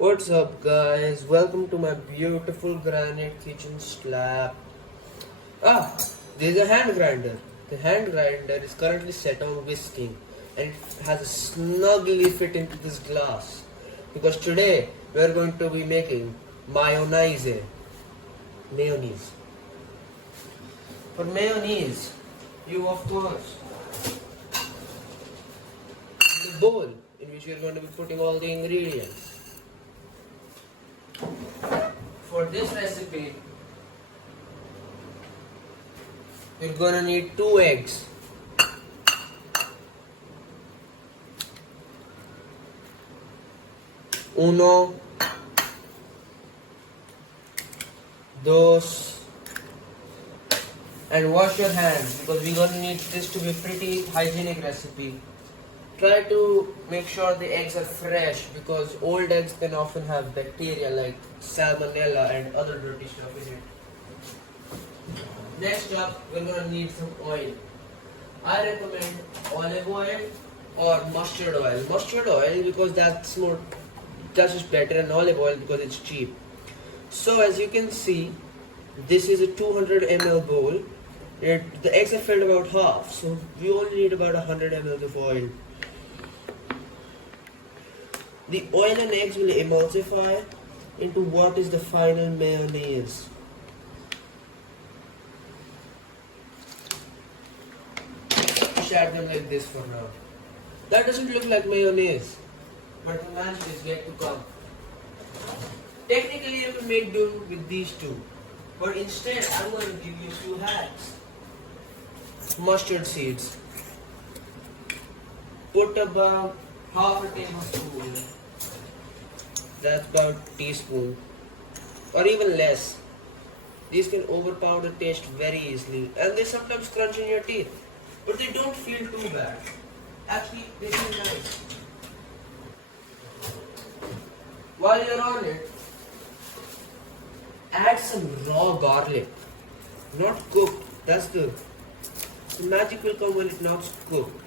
What's up, guys? Welcome to my beautiful granite kitchen slab. Ah, there's a hand grinder. The hand grinder is currently set on whisking and it has a snugly fit into this glass because today we are going to be making mayonnaise. For mayonnaise, you of course the bowl in which we are going to be putting all the ingredients. For this recipe, we're gonna need 2 eggs, uno, dos, and wash your hands because we're gonna need this to be a pretty hygienic recipe. Try to make sure the eggs are fresh because old eggs can often have bacteria like salmonella and other dirty stuff in it. Next up, we're gonna need some oil. I recommend olive oil or mustard oil. Mustard oil because that's just better, and olive oil because it's cheap. So as you can see, this is a 200 ml bowl. The eggs are filled about half, so we only need about 100 ml of oil. The oil and eggs will emulsify into what is the final mayonnaise. Just add them like this for now. That doesn't look like mayonnaise, but the magic is yet to come. Technically, you can make do with these two, but instead, I'm going to give you 2 hacks. Mustard seeds. Put about half a tablespoon. That's about a teaspoon, or even less. These can overpower the taste very easily, and they sometimes crunch in your teeth, but they don't feel too bad. Actually, they feel nice. While you're on it, add some raw garlic, not cooked. That's the magic will come when it's not cooked.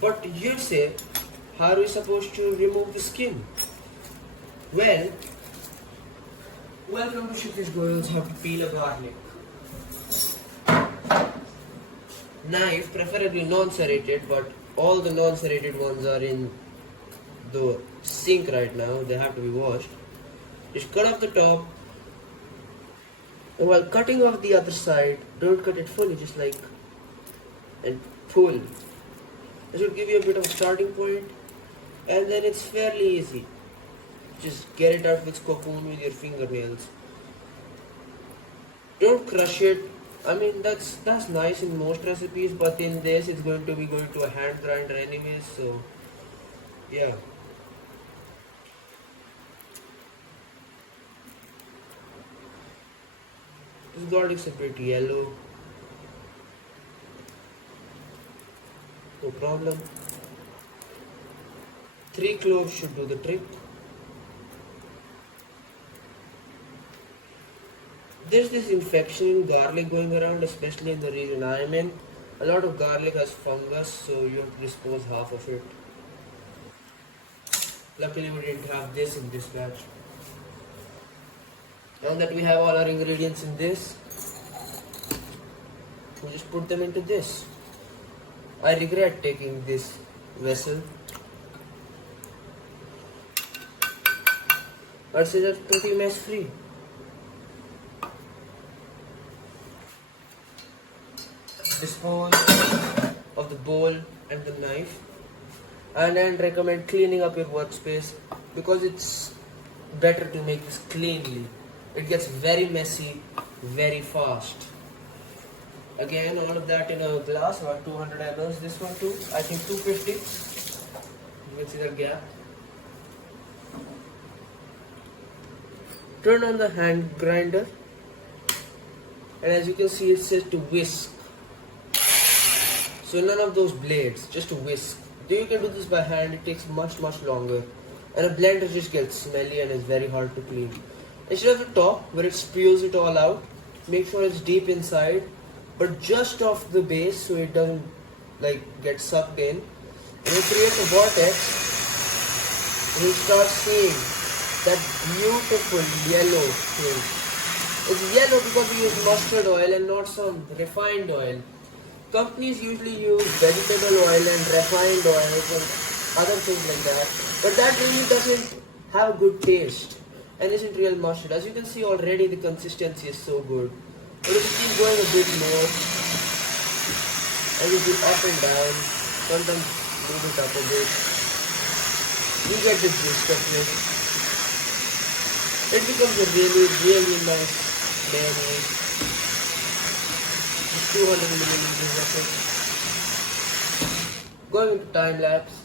But you say, how are we supposed to remove the skin? Well, welcome to Shikhi's Goyals How to Peel a Garlic. Knife, preferably non-serrated, but all the non-serrated ones are in the sink right now. They have to be washed. Just cut off the top, and while cutting off the other side, don't cut it fully, just like and pull. This will give you a bit of a starting point, and then it's fairly easy. Just get it out of its cocoon with your fingernails. Don't crush it. I mean that's nice in most recipes, but in this it's going to be going to a hand grinder anyways, so yeah. This garlic's a bit yellow. No problem. 3 cloves should do the trick. There's this infection in garlic going around, especially in the region I'm in. A lot of garlic has fungus, so you have to dispose half of it. Luckily we didn't have this in this batch. Now that we have all our ingredients in this, we just put them into this. I regret taking this vessel. But it's just pretty mess free. Dispose of the bowl and the knife, and then recommend cleaning up your workspace because it's better to make this cleanly. It gets very messy very fast. Again, all of that in a glass, about 200 ml. This one too, I think 250. You can see that gap. Turn on the hand grinder, and as you can see, it says to whisk. So none of those blades, just to whisk. You can do this by hand. It takes much longer, and a blender just gets smelly and is very hard to clean. Instead of the top where it spews it all out, make sure it's deep inside, but just off the base so it doesn't like get sucked in. And you create a vortex you'll start seeing that beautiful yellow thing. It's yellow because we use mustard oil and not some refined oil. Companies usually use vegetable oil and refined oils and other things like that, but that really doesn't have good taste and isn't real mustard. As you can see already, the consistency is so good. But if you keep going a bit more, and you do up and down, sometimes move it up a bit, you get the gist of it. It becomes a really nice mayonnaise. Just 200 milliliters of it. Going into time lapse.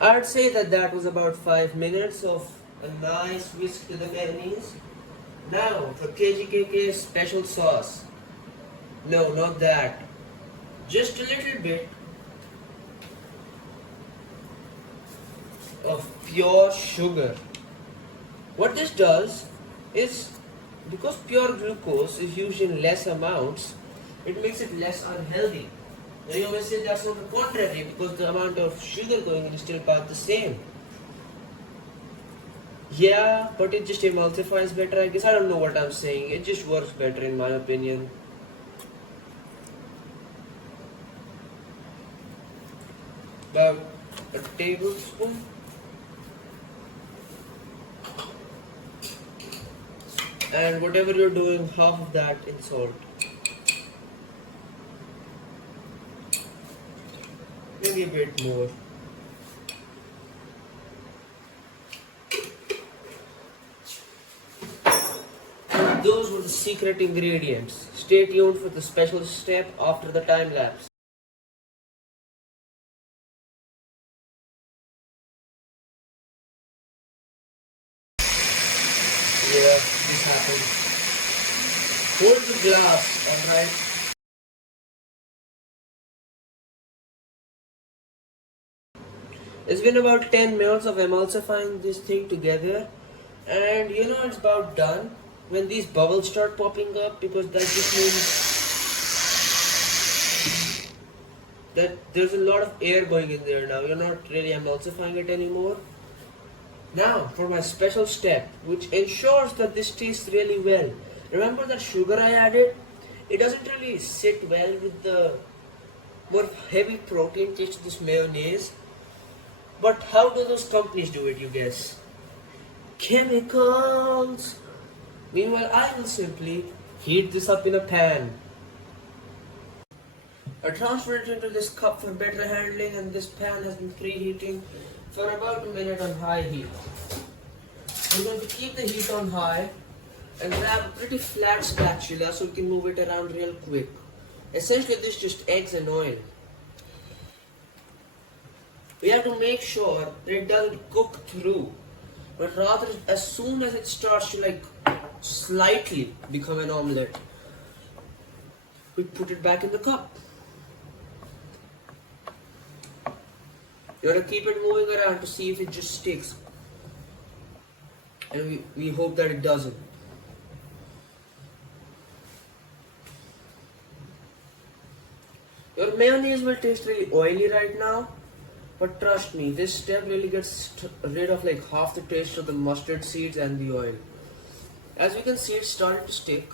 I'd say that was about 5 minutes of a nice whisk to the mayonnaise. Now for KGKK's special sauce. No, not that. Just a little bit of pure sugar. What this does is, because pure glucose is used in less amounts, it makes it less unhealthy. Now you may say that's not the contrary, because the amount of sugar going in is still about the same. Yeah, but it just emulsifies better, I guess. I don't know what I'm saying. It just works better in my opinion. About a tablespoon. And whatever you're doing, half of that in salt. Maybe a bit more. Those were the secret ingredients. Stay tuned for the special step after the time lapse. Yeah, this happened. Hold the glass, alright? It's been about 10 minutes of emulsifying this thing together, and you know it's about done when these bubbles start popping up, because that just means that there's a lot of air going in there now. You're not really emulsifying it anymore. Now for my special step, which ensures that this tastes really well. Remember that sugar I added? It doesn't really sit well with the more heavy protein taste of this mayonnaise. But how do those companies do it, you guess? Chemicals! Meanwhile, I will simply heat this up in a pan. I transfer it into this cup for better handling, and this pan has been preheating for about a minute on high heat. I'm going to keep the heat on high and grab a pretty flat spatula so we can move it around real quick. Essentially, this is just eggs and oil. We have to make sure that it doesn't cook through, but rather as soon as it starts to slightly become an omelette, we put it back in the cup. You have to keep it moving around to see if it just sticks, and we hope that it doesn't. Your mayonnaise will taste really oily right now, but trust me, this step really gets rid of half the taste of the mustard seeds and the oil. As you can see, it's starting to stick.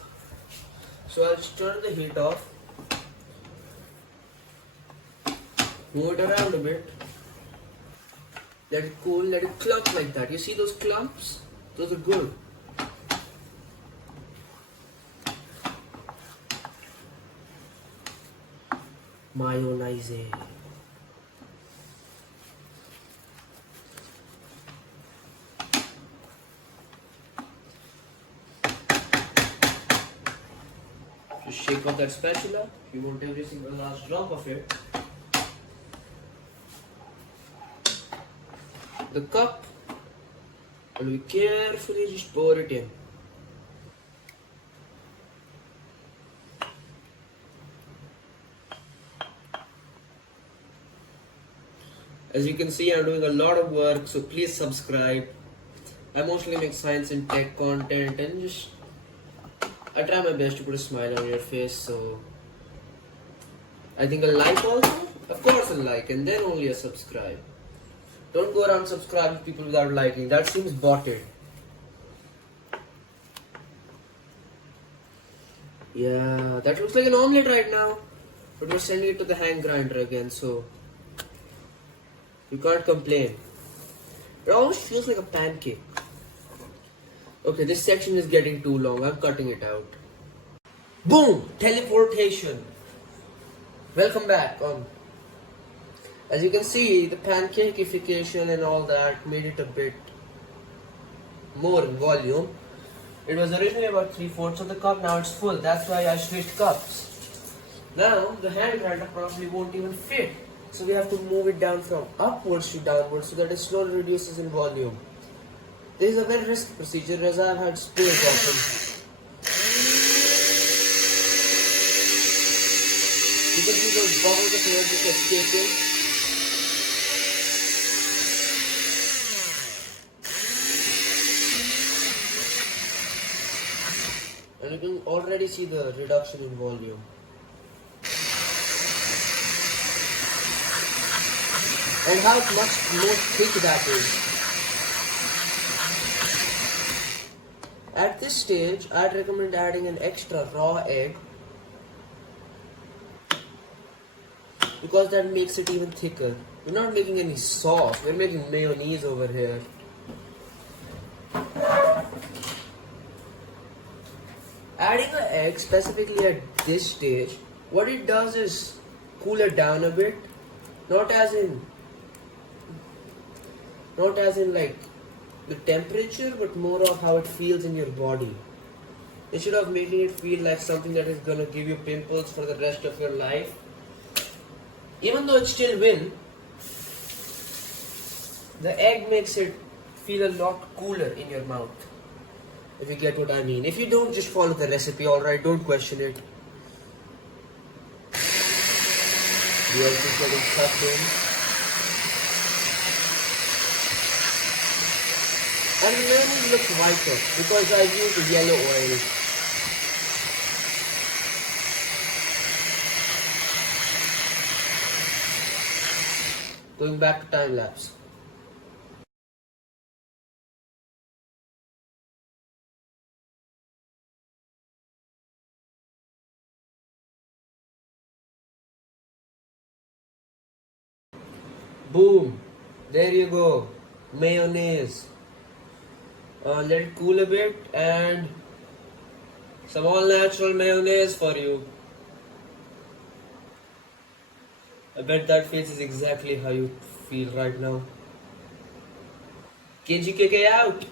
So I'll just turn the heat off, move it around a bit, let it cool, let it clump like that. You see those clumps? Those are good. Mayonaise. Just shake off that spatula. You want every single last drop of it. The cup, and we carefully just pour it in. As you can see, I'm doing a lot of work, so please subscribe. I mostly make science and tech content, and I try my best to put a smile on your face, so I think a like also, Of course a like and then only a subscribe. Don't go around subscribing people without liking. That seems botted. Yeah, that looks like an omelette right now. But we're sending it to the hand grinder again, so you can't complain. It almost feels like a pancake. Okay, this section is getting too long. I'm cutting it out. Boom! Teleportation. Welcome back. As you can see, the pancakeification and all that made it a bit more in volume. It was originally about 3/4 of the cup, now it's full. That's why I switched cups. Now, the hand grinder probably won't even fit. So we have to move it down from upwards to downwards so that it slowly reduces in volume. This is a very risky procedure as I've had spills often. You can see those bubbles of air just escaping. And you can already see the reduction in volume. And how much more thick that is. At this stage, I'd recommend adding an extra raw egg because that makes it even thicker. We're not making any sauce, we're making mayonnaise over here. Adding an egg specifically at this stage, what it does is cool it down a bit, not as in like the temperature, but more of how it feels in your body. Instead of making it feel like something that is gonna give you pimples for the rest of your life, even though it still will, the egg makes it feel a lot cooler in your mouth. If you get what I mean. If you don't, just follow the recipe, alright, don't question it. The egg is getting tucked in. And the mayonnaise looks whiter because I used yellow oil. Going back to time lapse. Boom! There you go. Mayonnaise. Let it cool a bit and some all natural mayonnaise for you. I bet that face is exactly how you feel right now. KGKK out!